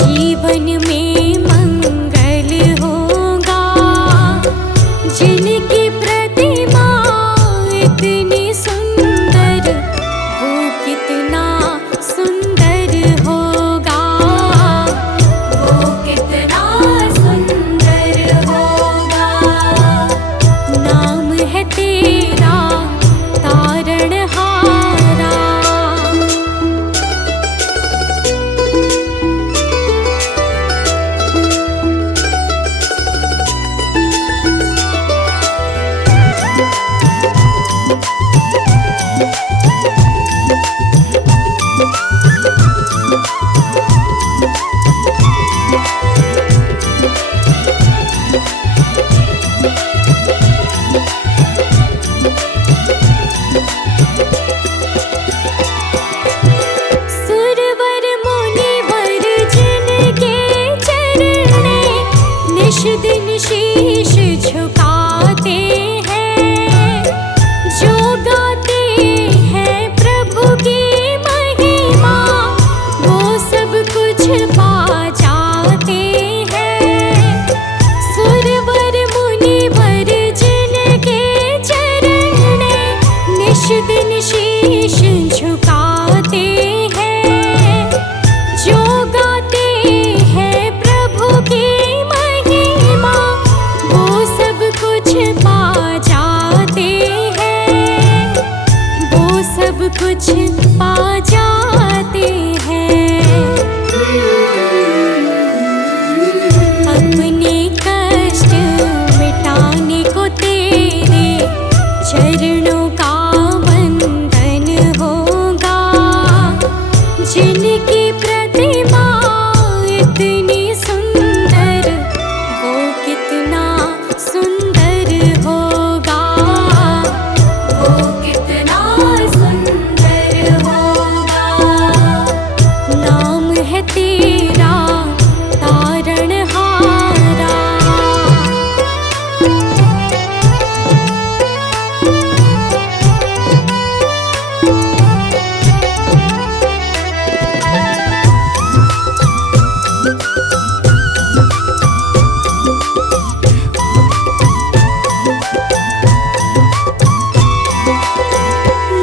जीवन में मंगल होगा। जिनकी प्रतिमा इतनी सुंदर, वो कितना सुंदर होगा। वो कितना सुंदर होगा। नाम है तेरा तारणहारा। सुरवर मुनिवर जिनके चरणे निश दिन शीश झुकाते हैं। जो गाते हैं प्रभु की महिमा, वो सब कुछ पा जाते हैं। सुरवर मुनिवर जिनके चरणे निश दिन शीश झुकाते हैं। जो गाते हैं प्रभु की महिमा, वो सब कुछ पा जाते हैं। वो सब कुछ पा जाते हैं। अपने कष्ट मिटाने को तेरे चरणों का वंदन होगा। जिनकी प्रतिमा इतनी सुंदर, वो कितना सुंदर होगा। वो कितना सुंदर होगा। नाम है तेरा तारणहारा।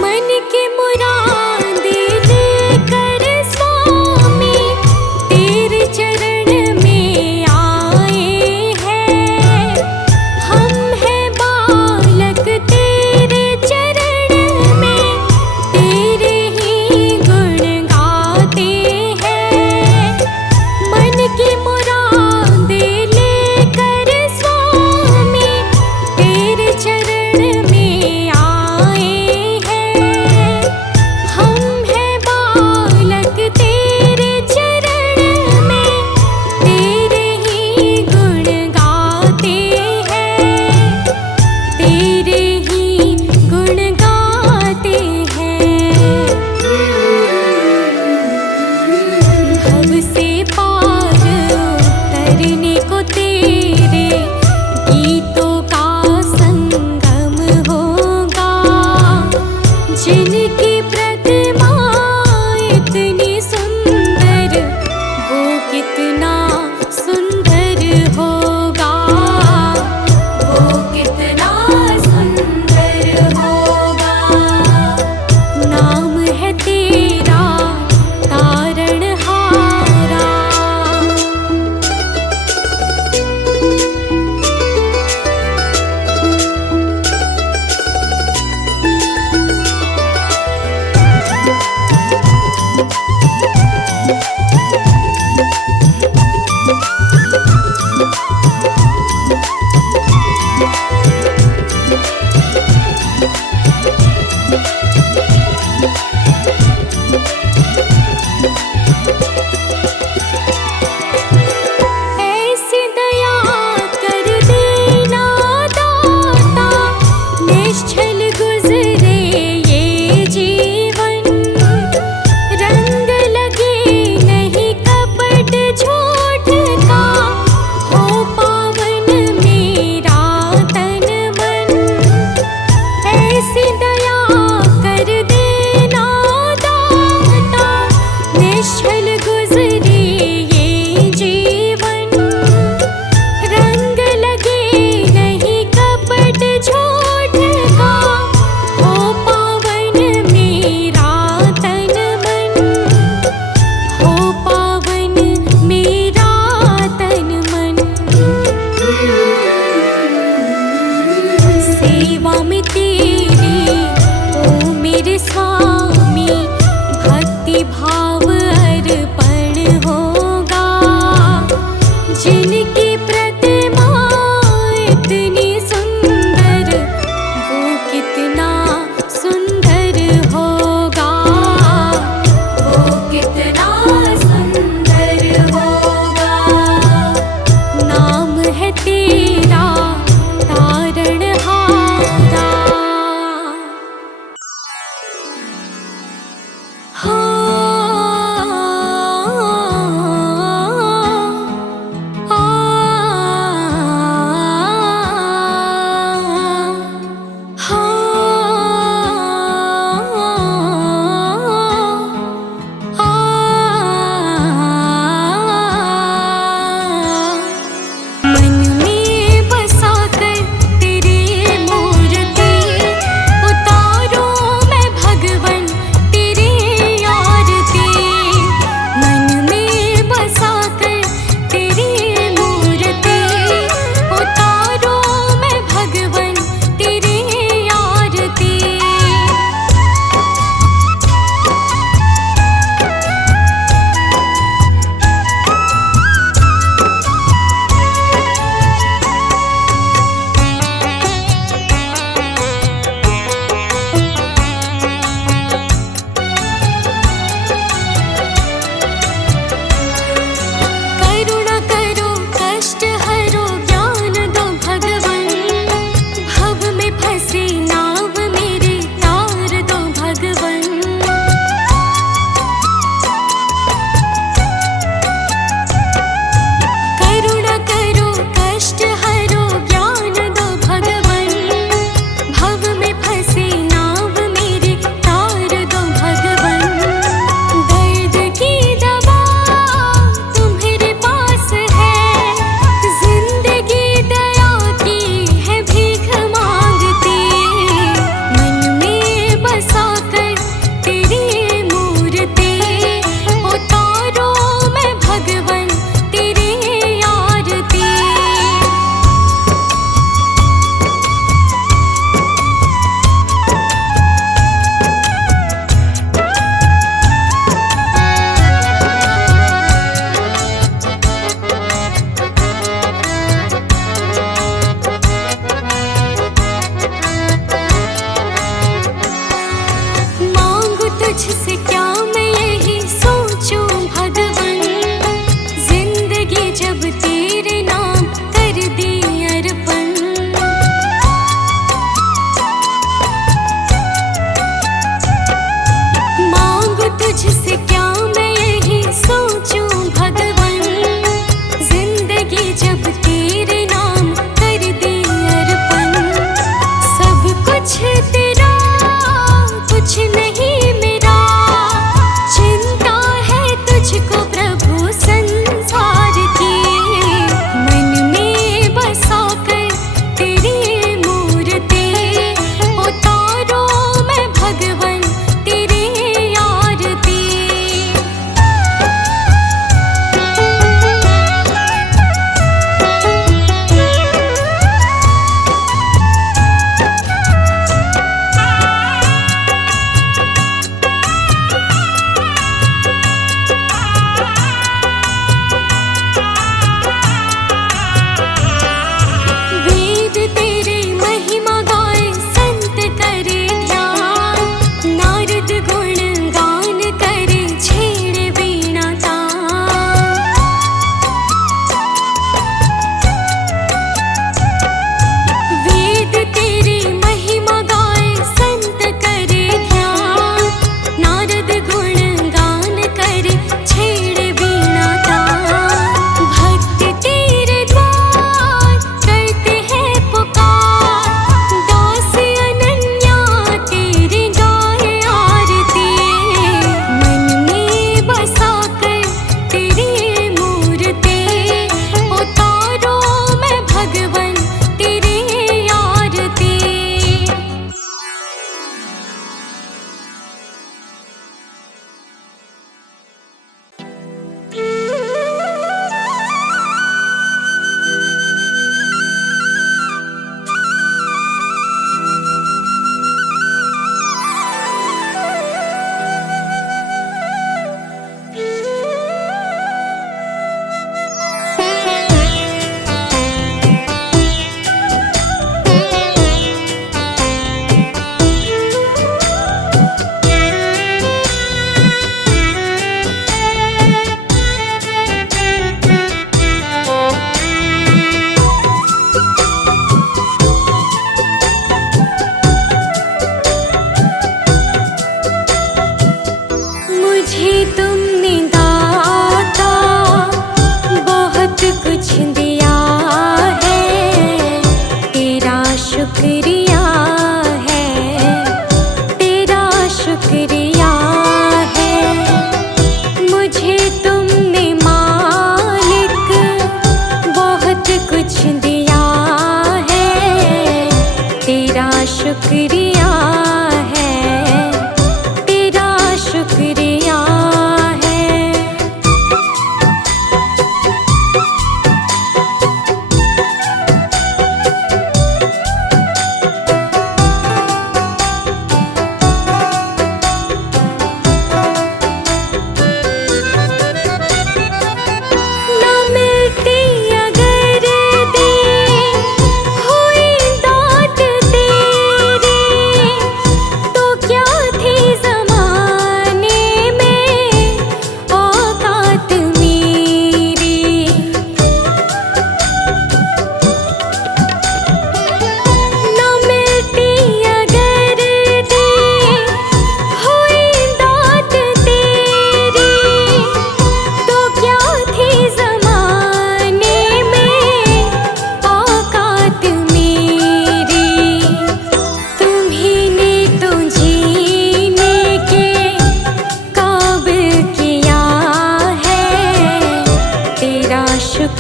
मन की मुरादें लेकर स्वामी तेरे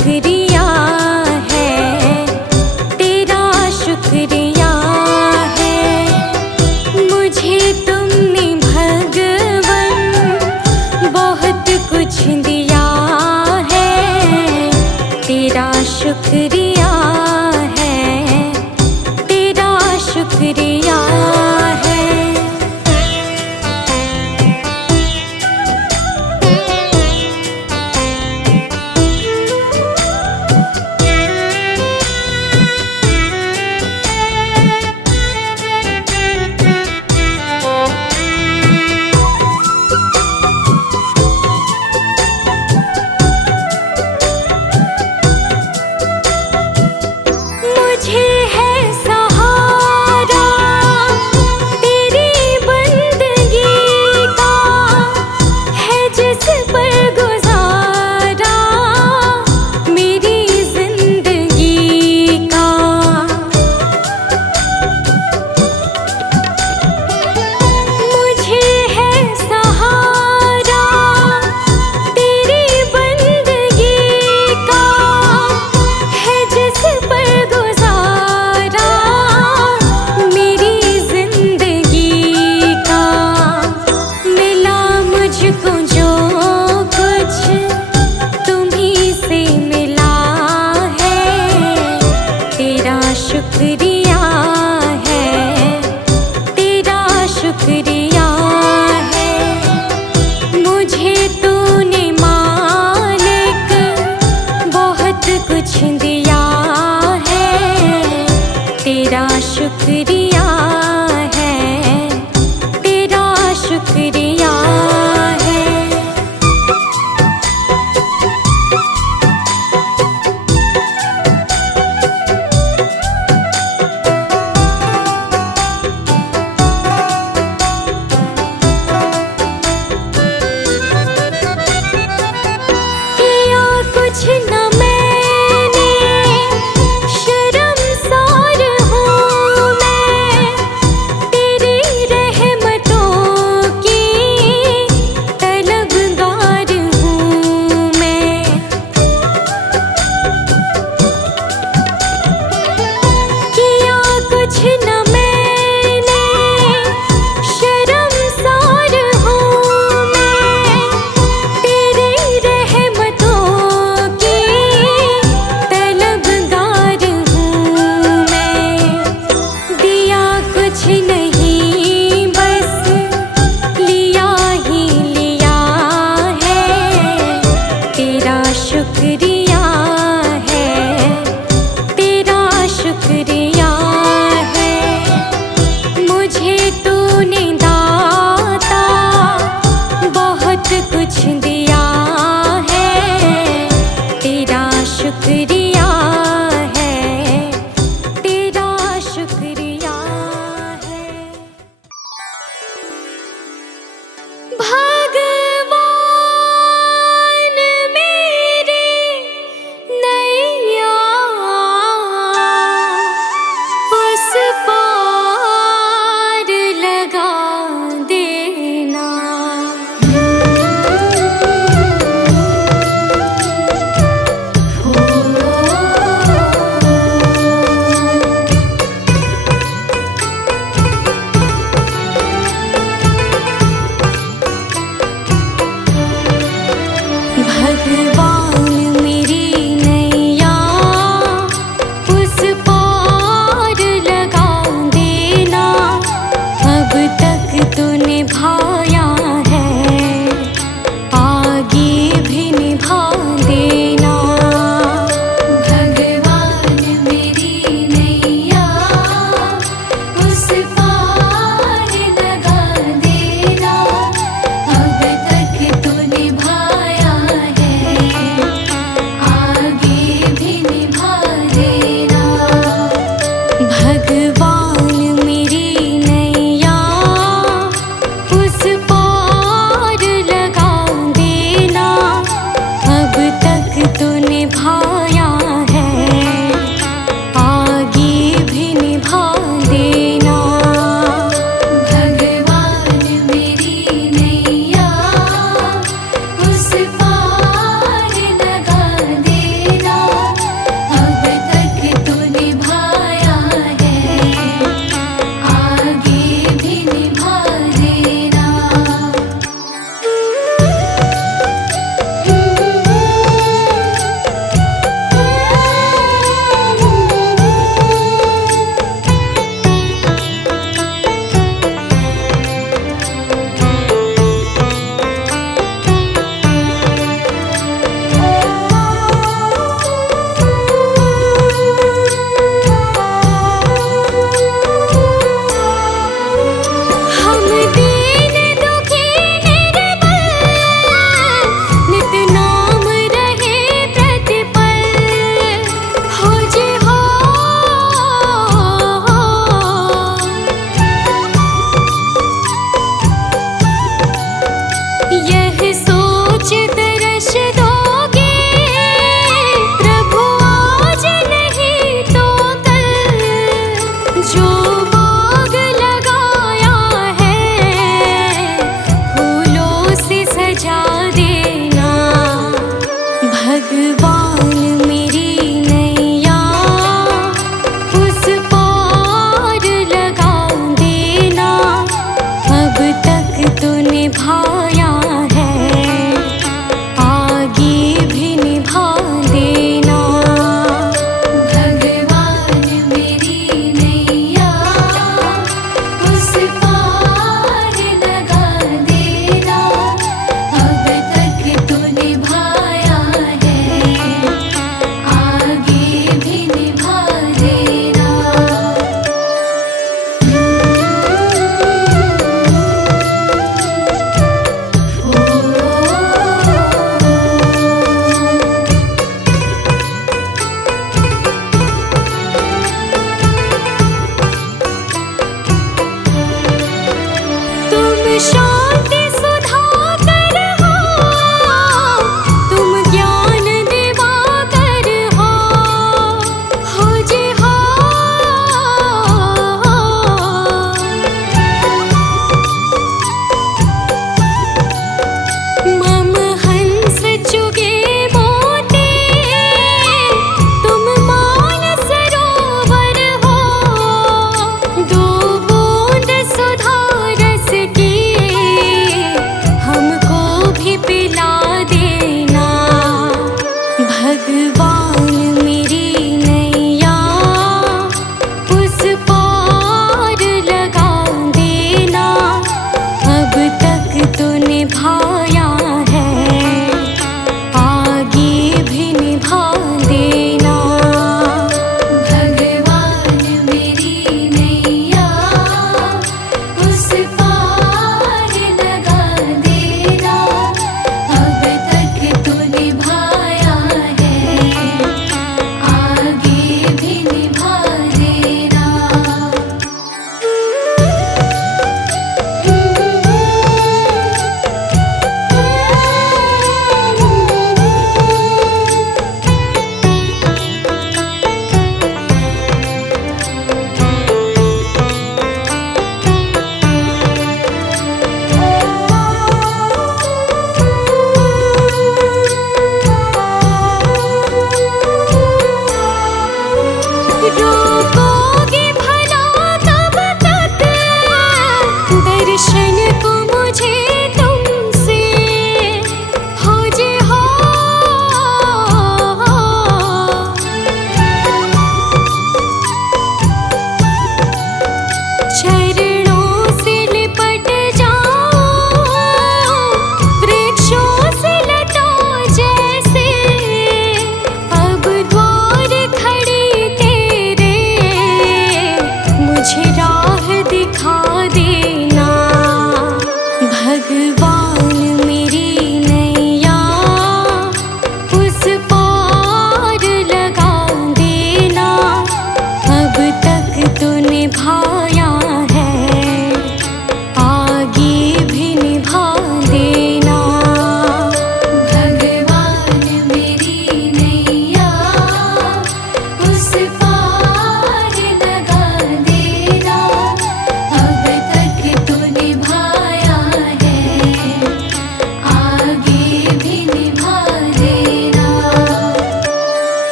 शुक्रिया है, तेरा शुक्रिया है। मुझे तुमने भगवन बहुत कुछ दिया है, तेरा शुक्रिया है, तेरा शुक्रिया है। मुझे है सहारा तेरी बंदगी का, है जिस पर गुजारा मेरी जिंदगी का। मुझे है सहारा तेरी बंदगी का, है जिस पर गुजारा मेरी जिंदगी का। मिला मुझको जो कुछ तुम्हीं से मिला है, तेरा शुक्रिया है, तेरा शुक्रिया है। मुझे तूने मालिक बहुत कुछ दिया है, तेरा शुक्रिया है, तेरा शुक्रिया है। किया कुछ न मैंने, शर्मसार हूँ मैं, तेरी रहमतों की तलबगार हूँ मैं। किया कुछ न मैंने, शर्मसार हूँ मैं, तेरी रहमतों की तलबगार हूँ मैं। दिया कुछ नहीं बस लिया ही लिया है, तेरा शुक्रिया है, तेरा शुक्रिया है। मुझे तूने दाता बहुत कुछ दिया है, तेरा शुक्रिया है, तेरा शुक्रिया है। भगवान मेरी नैया उस पार लगा देना। भगवान मेरी नैया उस पार लगा देना। अब तक तो निभाया है, आगे भी निभा देना। भगवान मेरी नैया उस पार लगा देना। अब तक तो निभाया है,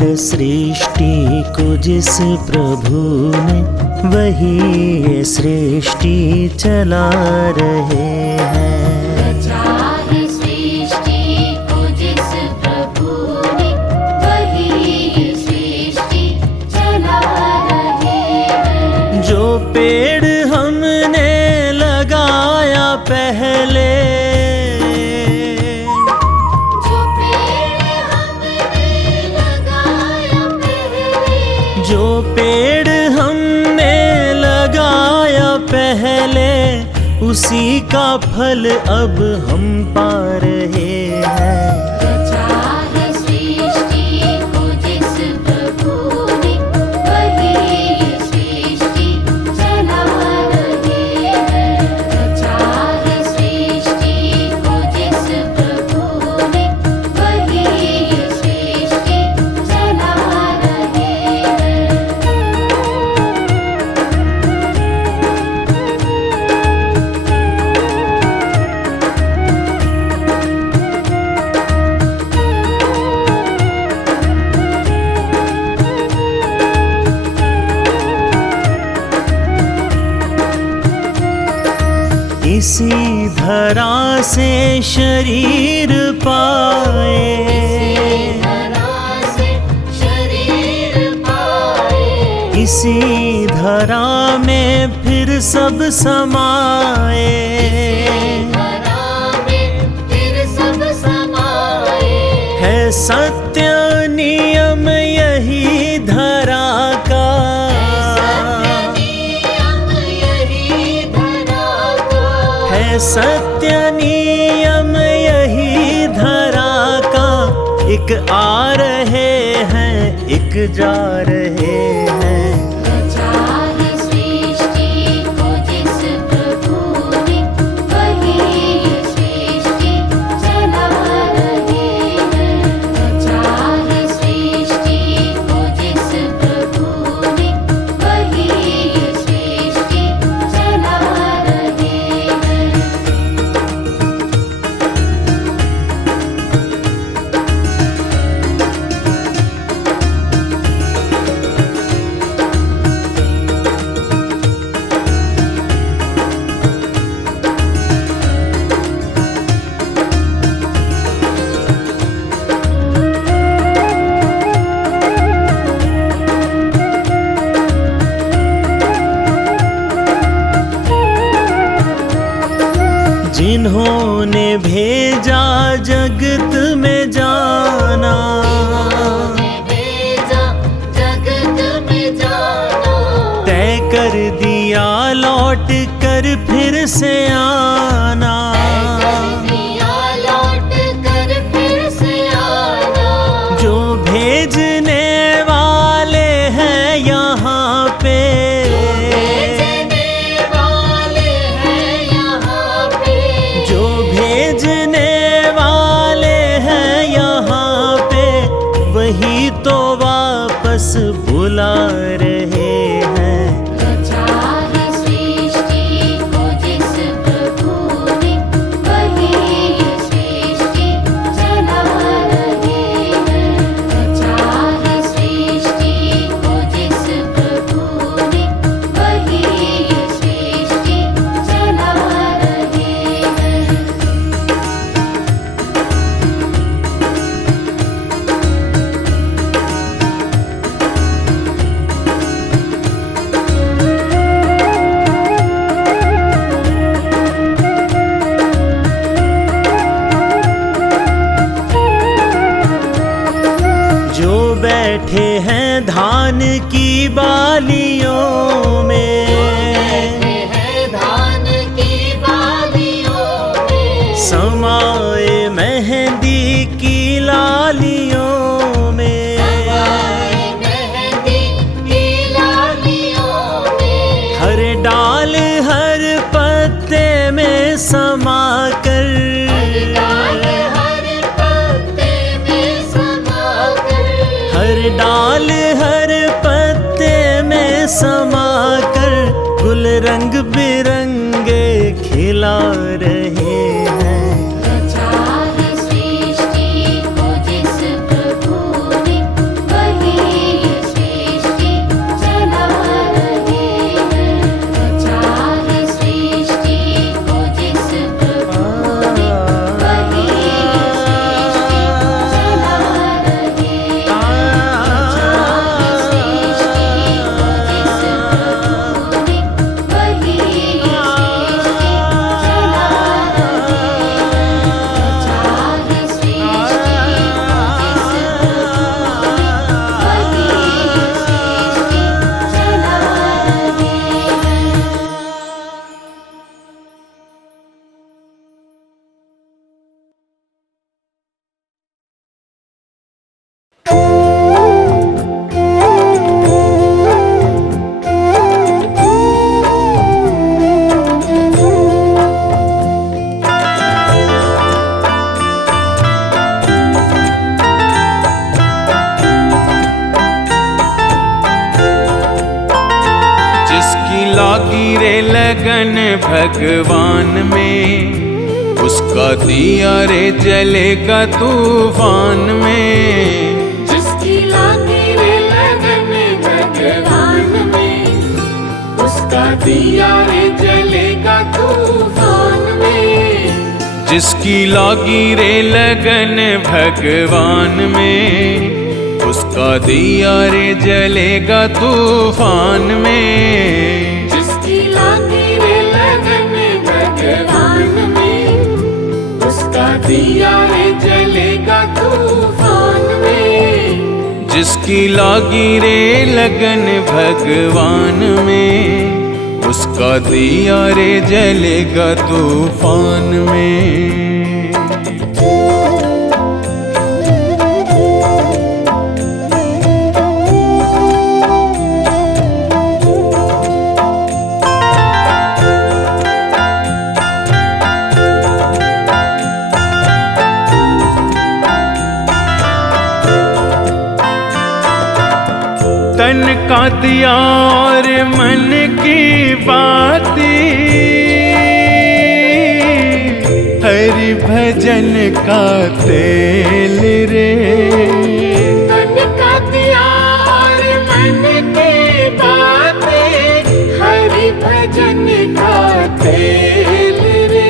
सृष्टि को जिस प्रभु ने, वही ये सृष्टि चला रहे हैं। रचा है सृष्टि को जिस प्रभु ने, वही ये सृष्टि चला रहे हैं। जो पेड़ हमने लगाया पहले, जो पेड़ हमने लगाया पहले, उसी का फल अब हम पा रहे हैं। रचा है सृष्टि को जिस प्रभु ने, वही ये सृष्टि चला रहे हैं। रचा है सृष्टि को जिस प्रभु ने, वही ये सृष्टि चला रहे हैं। इसी धरा से शरीर पाए, इसी धरा में फिर सब समाए। है सत्य नियम यही धरा का, है सत्य नियम यही धरा का। एक आ रहे हैं, एक जा रहे हैं। रचा है सृष्टि को जिस प्रभु ने, वही ये सृष्टि चला रहे हैं। रचा है सृष्टि को जिस प्रभु ने, वही ये सृष्टि चला रहे हैं। जिन्होंने भेजा जगत में जाना, तय कर दिया लौट कर फिर से आना। जो भेजने वाले हैं यहाँ पे, जो भेजने वाले हैं यहाँ पे, वही तो वापस बुला रहे हैं। रचा है सृष्टि को जिस प्रभु ने, वही ये सृष्टि चला रहे हैं। रचा है सृष्टि को जिस प्रभु ने, वही ये सृष्टि चला रहे हैं। जो बैठे हैं धान की बालियों में, समाए मेहंदी की लालियों में। हर डाल हर पत्ते में समा कर, हर डाल हर पत्ते में समा कर, गुल रंग बिरंगे खिला रहे हैं। रचा है सृष्टि को जिस प्रभु ने, वही लागी रे लगन भगवान में, उसका दिया रे जलेगा तूफान में। जिसकी लागी रे लगन भगवान में, उसका दिया रे जलेगा तूफान में। जिसकी लागी रे लगन भगवान में, उसका दिया रे जलेगा तूफान में। जिसकी लागी रे लगन भगवान में, उसका दिया रे जलेगा तूफान में। जिसकी लागी रे लगन भगवान में, उसका दिया रे जलेगा तूफान में। तन का दिया और मन की बातें, हरि भजन का तेल रे। तन का दिया और मन की बातें, हरि भजन का तेल रे।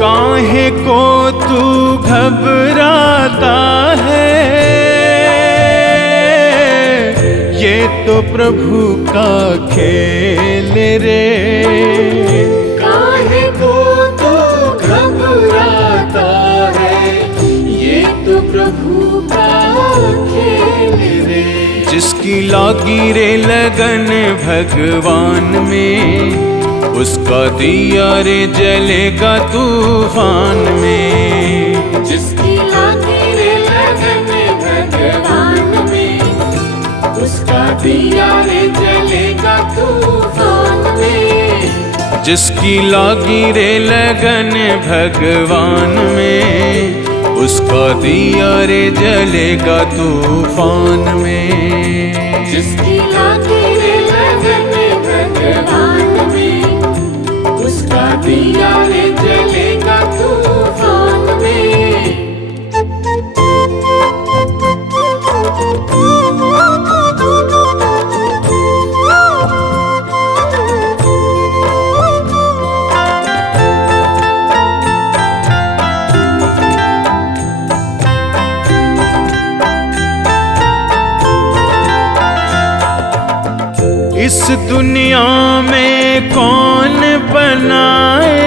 काहे को तू घबराता है, ये तो प्रभु का खेल रे। काहे को तू घबराता है, ये तो प्रभु का खेल रे। जिसकी लागी रे लगन भगवान में, उसका दिया रे जलेगा तूफान में। जिसकी लागी रे लगन भगवान में, उसका दिया रे जलेगा तूफान में। जिसकी लागी रे लगन भगवान में, उसका दिया रे जलेगा तूफान में। जिसकी लागी रे लगन भगवान में, उसका दिया रे जलेगा तूफान में। इस दुनिया में कौन बनाए,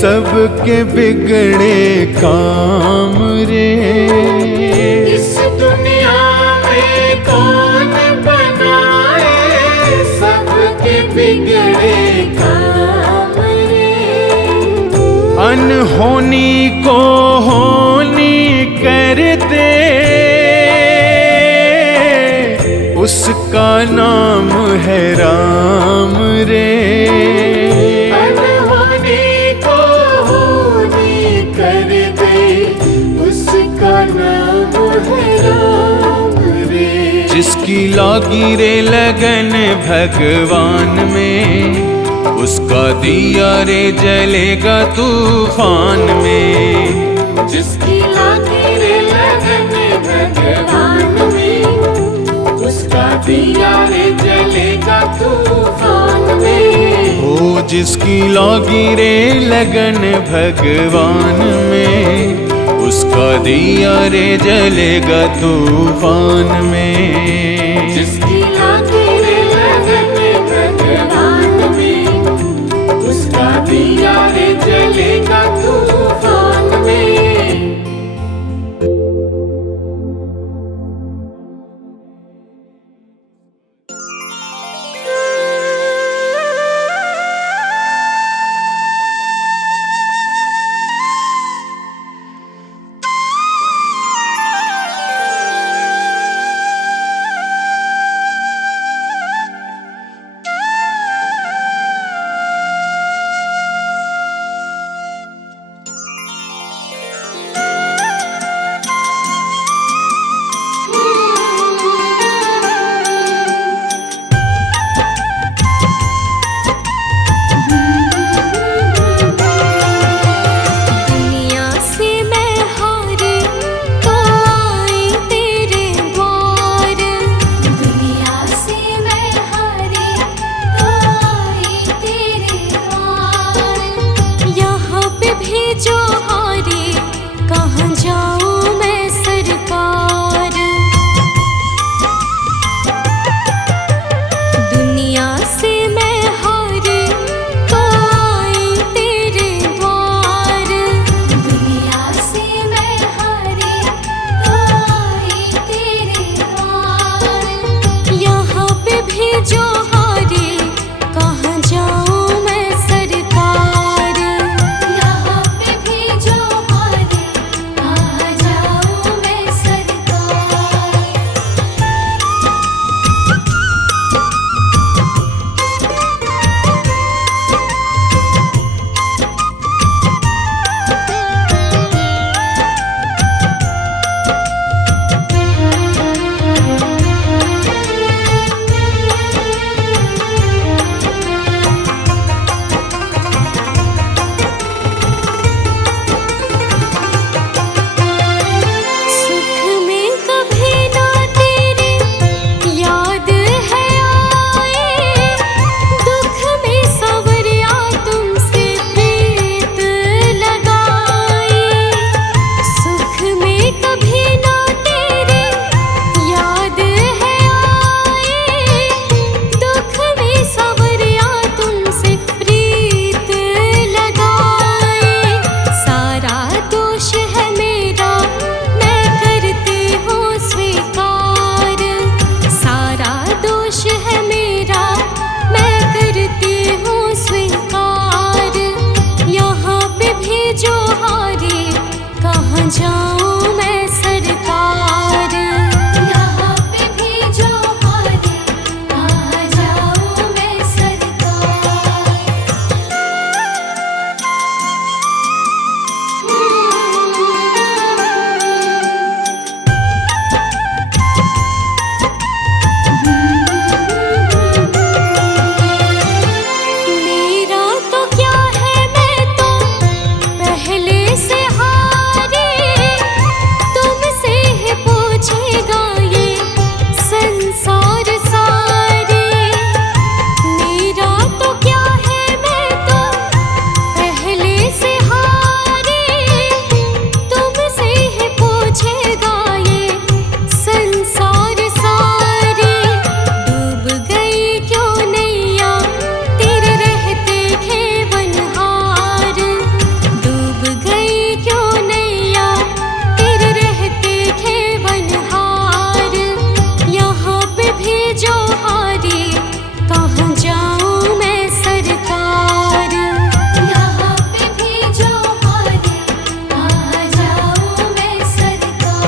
सबके बिगड़े काम रे। इस दुनिया में कौन बनाए, सबके बिगड़े काम रे। अनहोनी को होनी कर दे, उसका नाम है राम रे। अनहोनी को होनी कर दे, उसका नाम है राम रे। जिसकी लागी रे लगन भगवान में, उसका दिया रे जलेगा तूफान में। जिसकी लागी रे लगन भगवान में, उसका दिया रे जलेगा तूफान में। ओ जिसकी लागी रे लगन भगवान में, उसका दिया रे जलेगा तूफान में। जिसकी लागी रे लगन भगवान में, उसका दिया रे जलेगा तूफान में। जो हारे कहाँ जाऊँ मैं सरकार। यहाँ पे भी जो हारे कहाँ जाऊँ मैं सरकार। जाऊँ मैं सरकार। यहाँ पे भी जो हारे कहाँ जाऊँ मैं सरकार। मेरा तो क्या है, मैं तो पहले से तुमसे ही पूछेगा ये संसार सारे। मेरा तो क्या है, मैं तो पहले से हारे। तुमसे ही पूछेगा ये संसार सारे। डूब गई क्यों नैया तेरे रहते खेवनहार। डूब गई क्यों नैया तेरे रहते खेवनहार। यहाँ पे भी जो हारे कहाँ जाऊँ मैं सरकार। यहाँ पे भी जो हारे कहाँ जाऊँ मैं सरकार।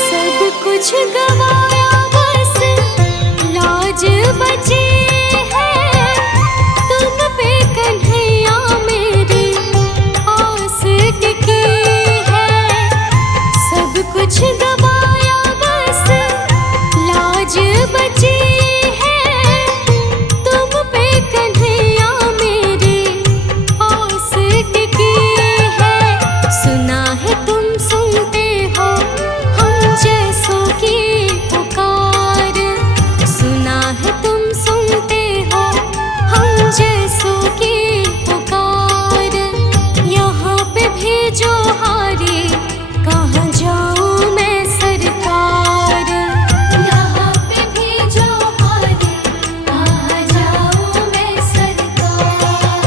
सब कुछ गवाया बस लाज बची है। तुम पे कन्हैया मेरी आस टिकी है। सब कुछ गवाया बस लाज बची है। तुम पे कन्हैया मेरी आस टिकी है। सुना है तुम सुनते हो हम जैसों की पुकार। सुना है तुम सुनते हो हम जैसों की पुकार। यहाँ पे भी जो हारे कहाँ जाऊँ मैं सरकार। यहाँ पे भी जो हारे कहाँ जाऊँ मैं सरकार।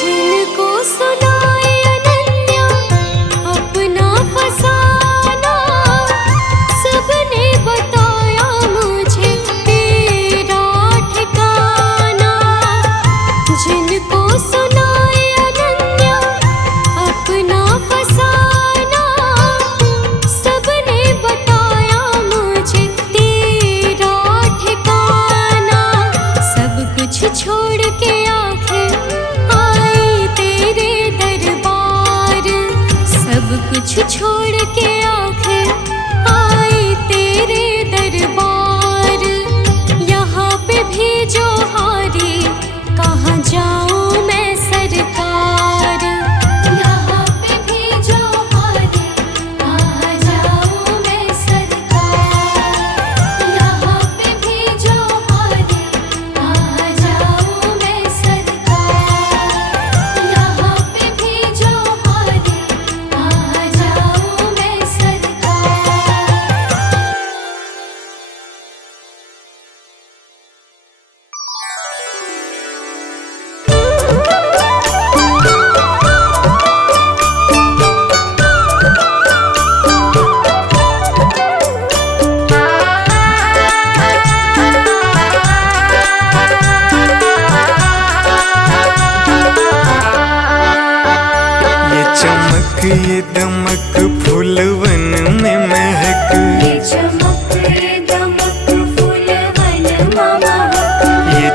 जिनको सुनाए अनन्या अपना फसाना। सबने बताया मुझे तेरा ठिकाना। जिनको सुनाए अनन्या अपना फसाना। सबने बताया मुझे तेरा ठिकाना। सब कुछ छोड़ के आखिर आई तेरे दरबार। सब कुछ छोड़ के आखिर आई तेरे दरबार। यहाँ पे भी जो हारे कहाँ जा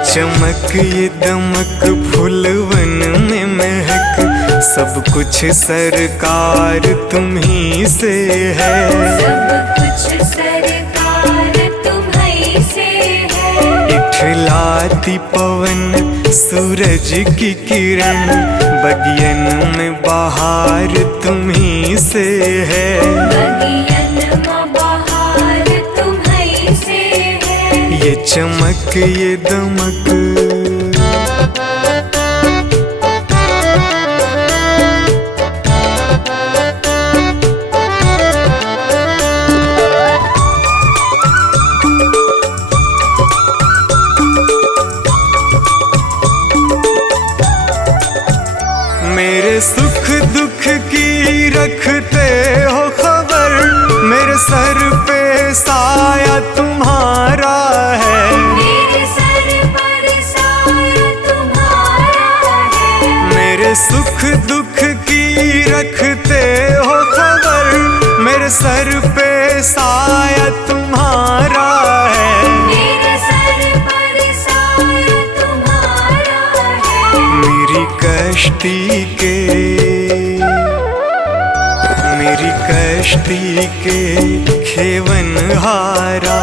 चमक ये दमक फूलवन में महक, सब कुछ सरकार तुम्ही से है। सब कुछ सरकार तुम्हीं से है। इठलाती पवन सूरज की किरण, बगियन में बहार तुम्ही से है। बगियन में बहार तुम्हीं से है। ये चमक ये दमक मेरे सुख दुख की रखते हो खबर, मेरे सर पे साया तुम्हारा है। मेरे सर पर साया तुम्हारा है। मेरे सुख दुख की रखते हो खबर, मेरे सर पे साया तुम्हारा है। मेरे सर पर साया तुम्हारा है। मेरी कश्ती के खेवन हारा,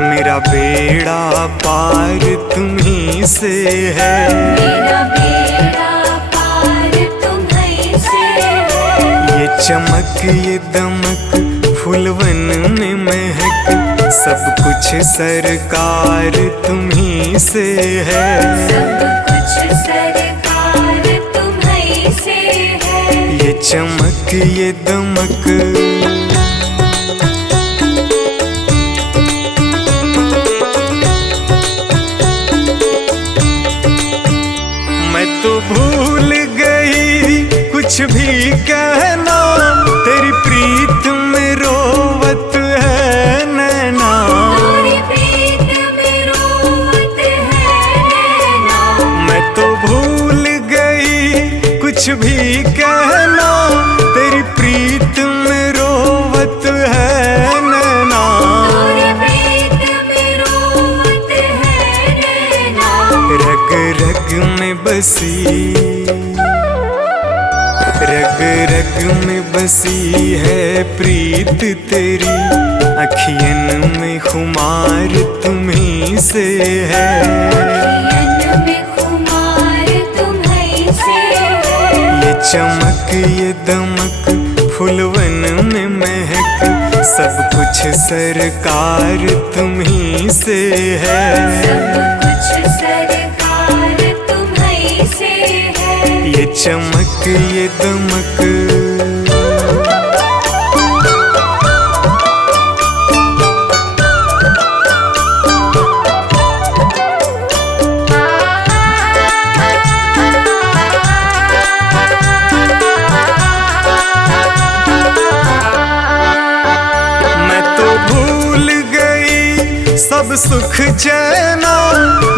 मेरा बेड़ा पार तुम्ही से है। मेरा बेड़ा पार तुम्हीं से है। ये चमक ये दमक फूलवन में महक, सब कुछ सरकार तुम्ही से है। सब कुछ सरकार तुम्हीं से है। ये चमक ये दमक मैं तो भूल गई कुछ भी कहना, तेरी प्रीत में रोवत है नैना। तेरी प्रीत में रोवत है नैना। मैं तो भूल गई कुछ भी कहना, तेरी प्रीत में रोवत है नैना। तेरी प्रीत में रोवत है नैना। रग रग में बसी, रग रग में बसी है प्रीत तेरी, अखियन में खुमार तुम्ही से है। अखियन में खुमार तुम्हीं से है। ये चमक ये दमक फूलवन में महक, सब कुछ सरकार तुम्ही से है। सब कुछ सरकार तुम्हीं से है। ये चमक ये दमक मैं तो भूल गई सब सुख चैना,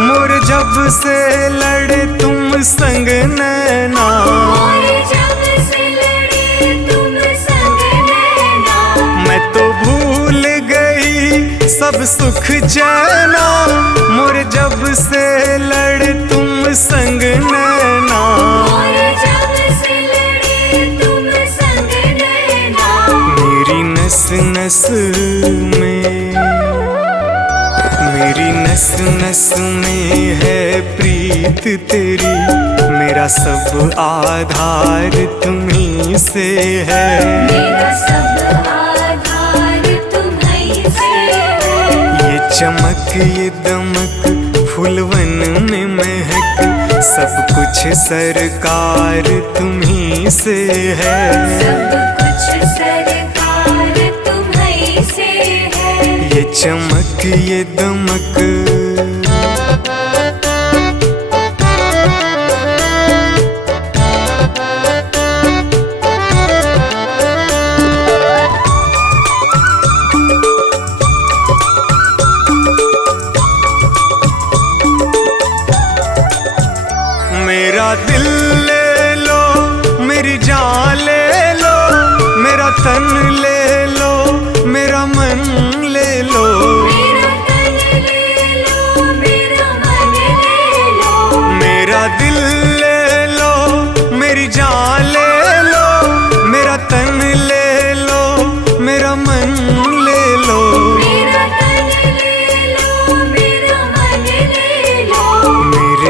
मोर जब से लड़े तुम संग नैना। और जब से लड़े तुम संग नैना। मैं तो भूल गई सब सुख चैना, मोर जब से लड़े तुम संग नैना। और जब से लड़े तुम संग नैना। मेरी नस नस में, मेरी नस नस में है प्रीत तेरी, मेरा सब आधार तुम्ही से है। मेरा सब आधार तुम्हीं से है। ये चमक ये दमक फूलवन में महक, सब कुछ सरकार तुम्ही से है। सब कुछ सरकार तुम्हीं से है। ये चमक ये दमक मेरा दिल ले लो, मेरी जान ले लो, मेरा तन ले लो, मेरा मन ले लो। मेरा तन ले लो,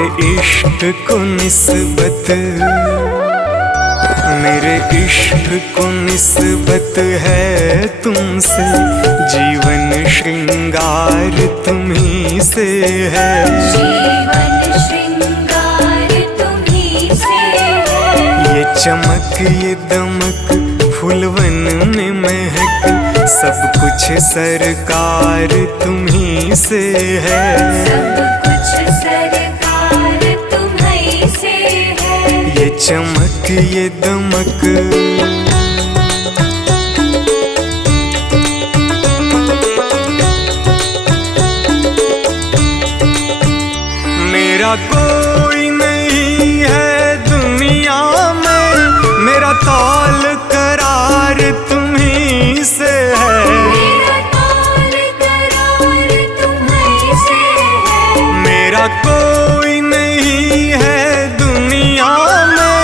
मेरे इश्क को निस्बत, मेरे इश्क को निस्बत है तुमसे, जीवन श्रृंगार तुम्ही से है। जीवन श्रृंगार तुम्ही से है। ये चमक ये दमक फूलवन में महक, सब कुछ सरकार तुम्ही से है। सब कुछ सरकार तुम्ही से है। ये चमक ये दमक मेरा कोई नहीं है दुनिया में, मेरा तौल करार तुम्ही से है। मेरा तौल करार तुम्ही से है। मेरा कोई नहीं है दुनिया में,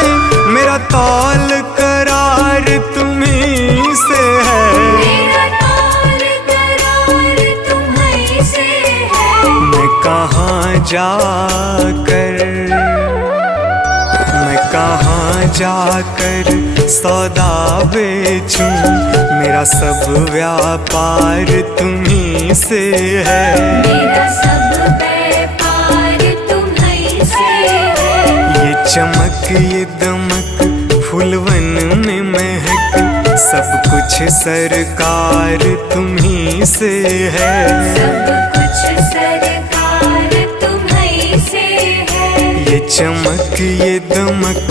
मेरा तौल करार तुम्ही से है। मेरा तौल करार तुम्ही से है। मैं कहाँ जाकर सौदा बेचूं, मेरा सब व्यापार तुम्ही से है। मेरा सब व्यापार तुम्ही से है। ये चमक ये दमक फूलवन में महक, सब कुछ सरकार तुम्ही से है। सब कुछ सरकार तुम्ही से है। ये चमक ये दमक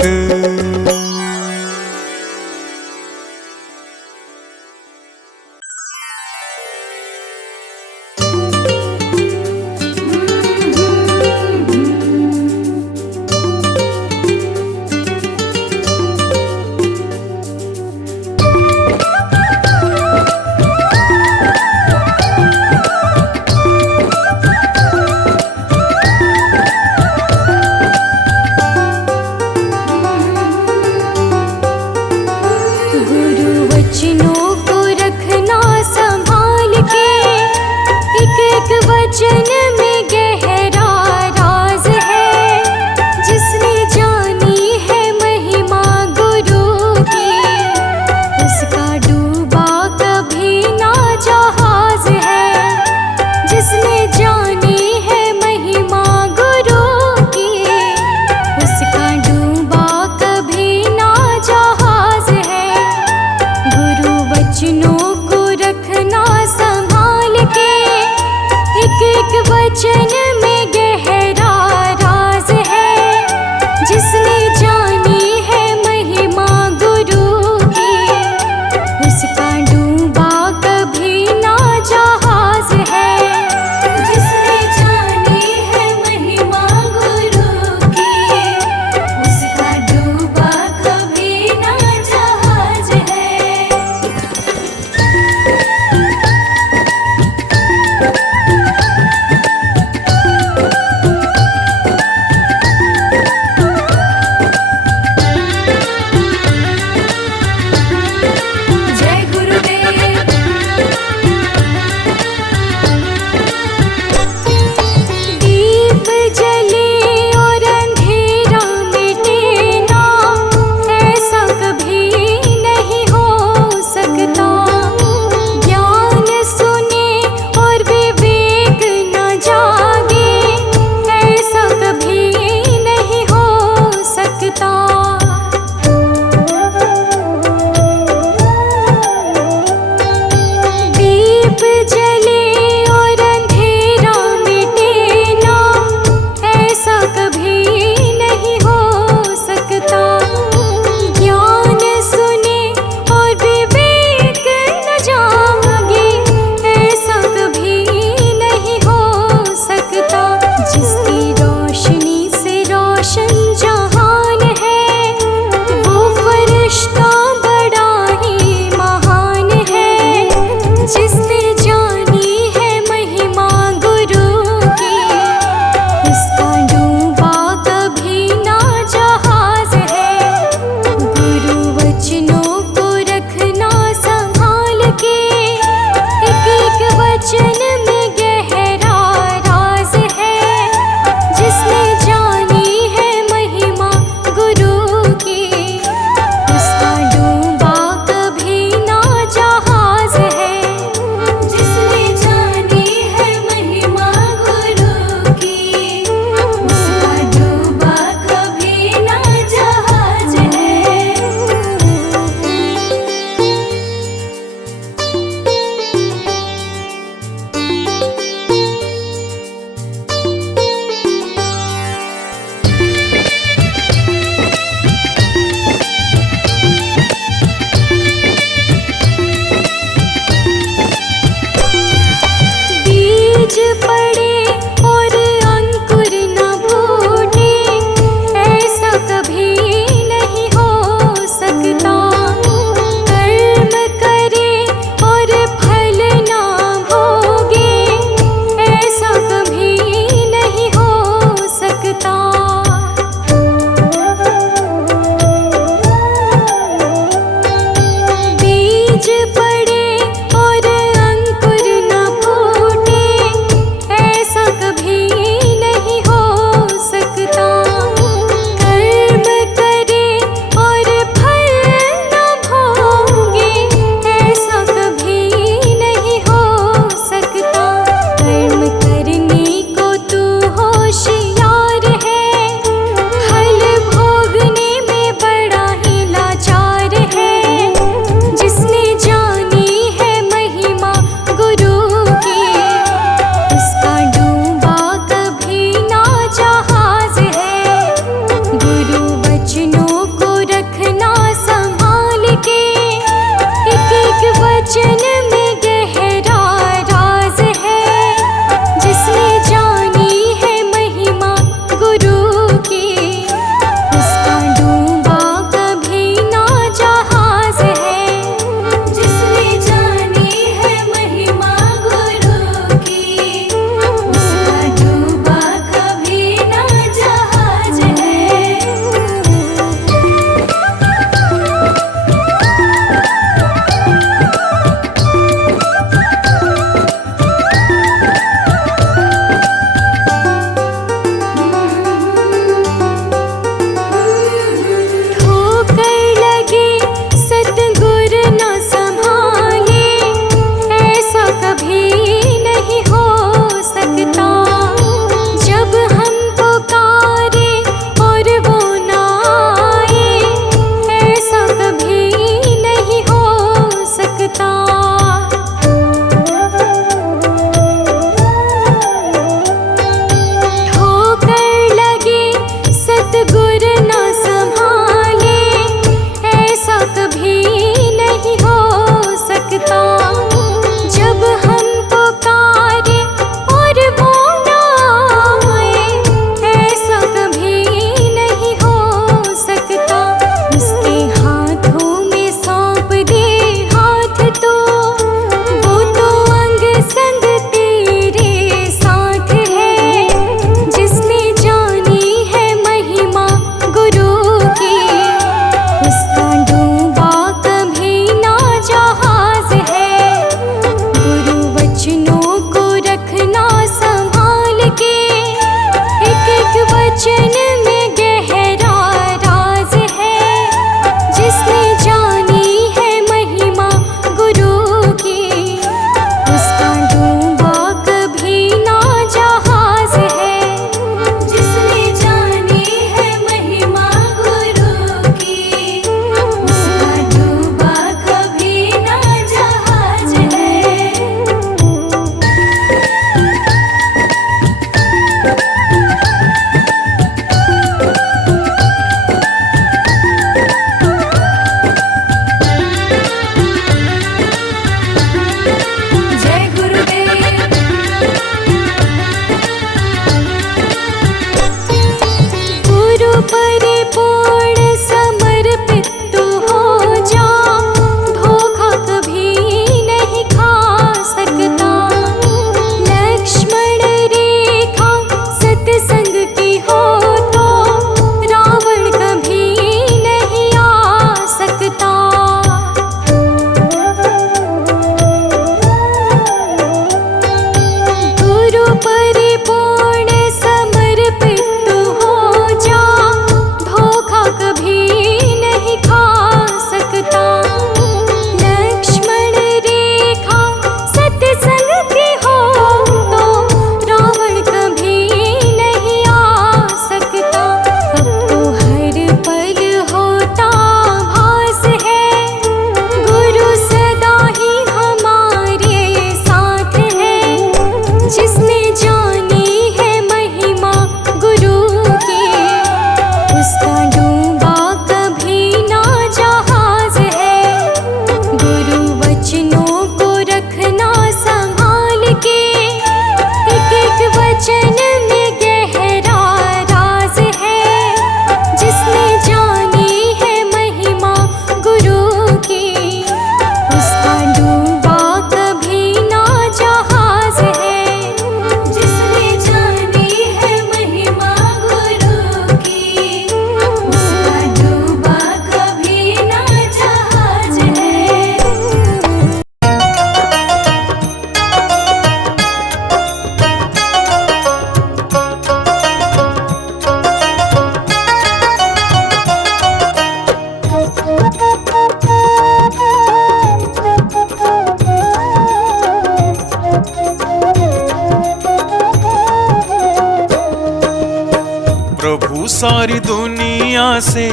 प्रभु सारी दुनिया से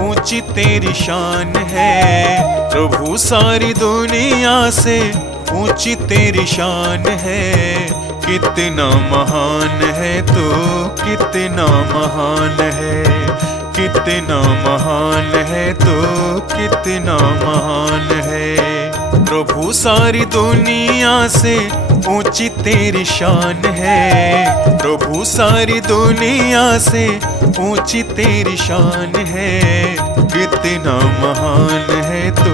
ऊंची तेरी शान है। प्रभु सारी दुनिया से ऊंची तेरी शान है। कितना महान है तो कितना महान है, कितना महान है तो कितना महान है। प्रभु सारी दुनिया से ऊंची तेरी शान है। प्रभु सारी दुनिया से ऊंची तेरी शान है। कितना महान है तो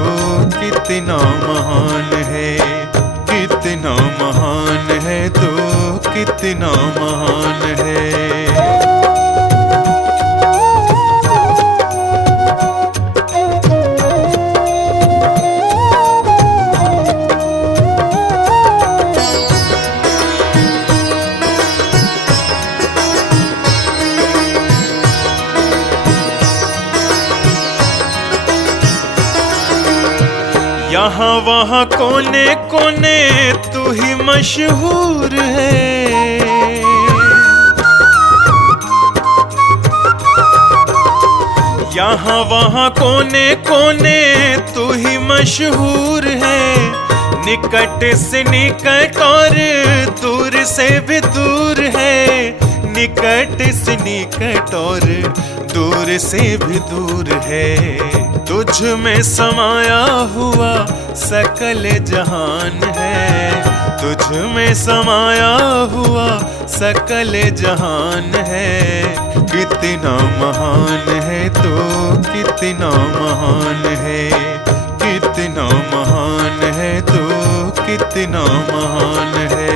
कितना महान है, कितना महान है तो कितना महान है। यहाँ वहाँ कोने कोने तू ही मशहूर है। यहाँ वहाँ कोने कोने तू ही मशहूर है। निकट से निकट और दूर से भी दूर है। निकट से निकट और दूर से भी दूर है। तुझ में समाया हुआ सकल जहान है। तुझ में समाया हुआ सकल जहान है। कितना महान है तो कितना महान है, कितना महान है तो कितना महान है।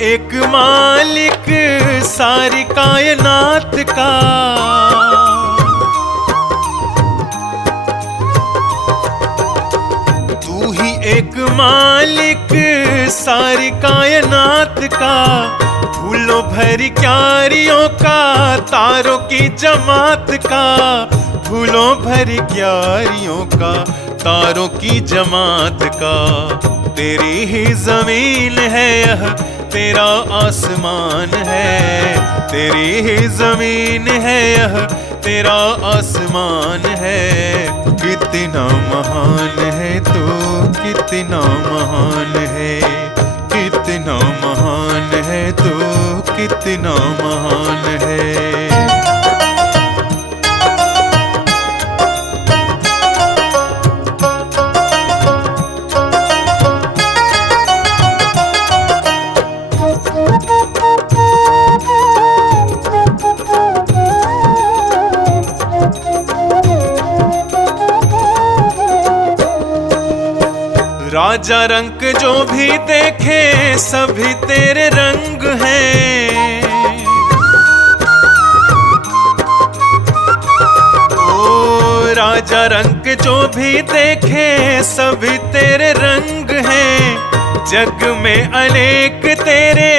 एक मालिक सारी कायनात का, तू ही एक मालिक सारी कायनात का। फूलों भरी क्यारियों का, तारों की जमात का। फूलों भरी क्यारियों का, तारों की जमात का। तेरी ही जमीन है यह, तेरा आसमान है। तेरी ही जमीन है यह, तेरा आसमान है। कितना महान है तो कितना महान है, कितना महान है तो कितना महान है। राजा रंग जो भी देखे सभी तेरे रंग हैं। ओ राजा रंग जो भी देखे सभी तेरे रंग हैं। जग में अनेक तेरे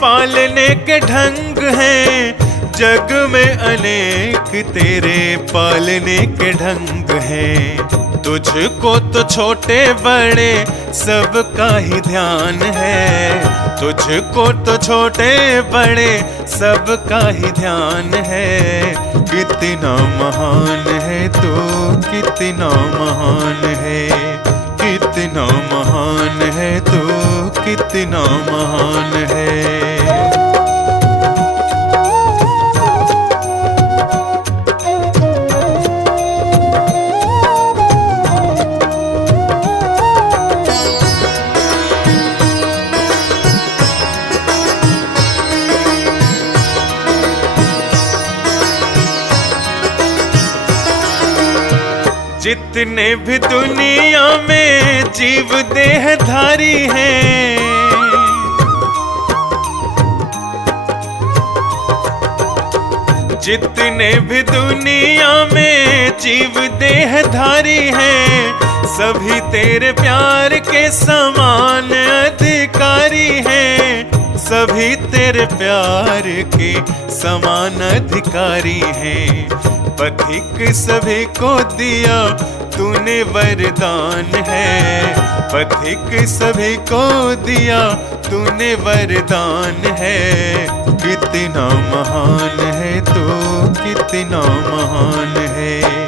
पालने के ढंग हैं। जग में अनेक तेरे पालने के ढंग हैं। तुझको तो छोटे बड़े सबका ही ध्यान है। तुझको तो छोटे बड़े सबका ही ध्यान है। कितना महान है तो कितना महान है, कितना महान है तो कितना महान है। जितने भी दुनिया में जीव देहधारी हैं, जितने भी दुनिया में जीव देहधारी हैं, सभी तेरे प्यार के समान अधिकारी हैं, सभी तेरे प्यार के समान अधिकारी हैं। पथिक सभी को दिया तूने वरदान है, पथिक सभी को दिया तूने वरदान है। कितना महान है तू, कितना महान है।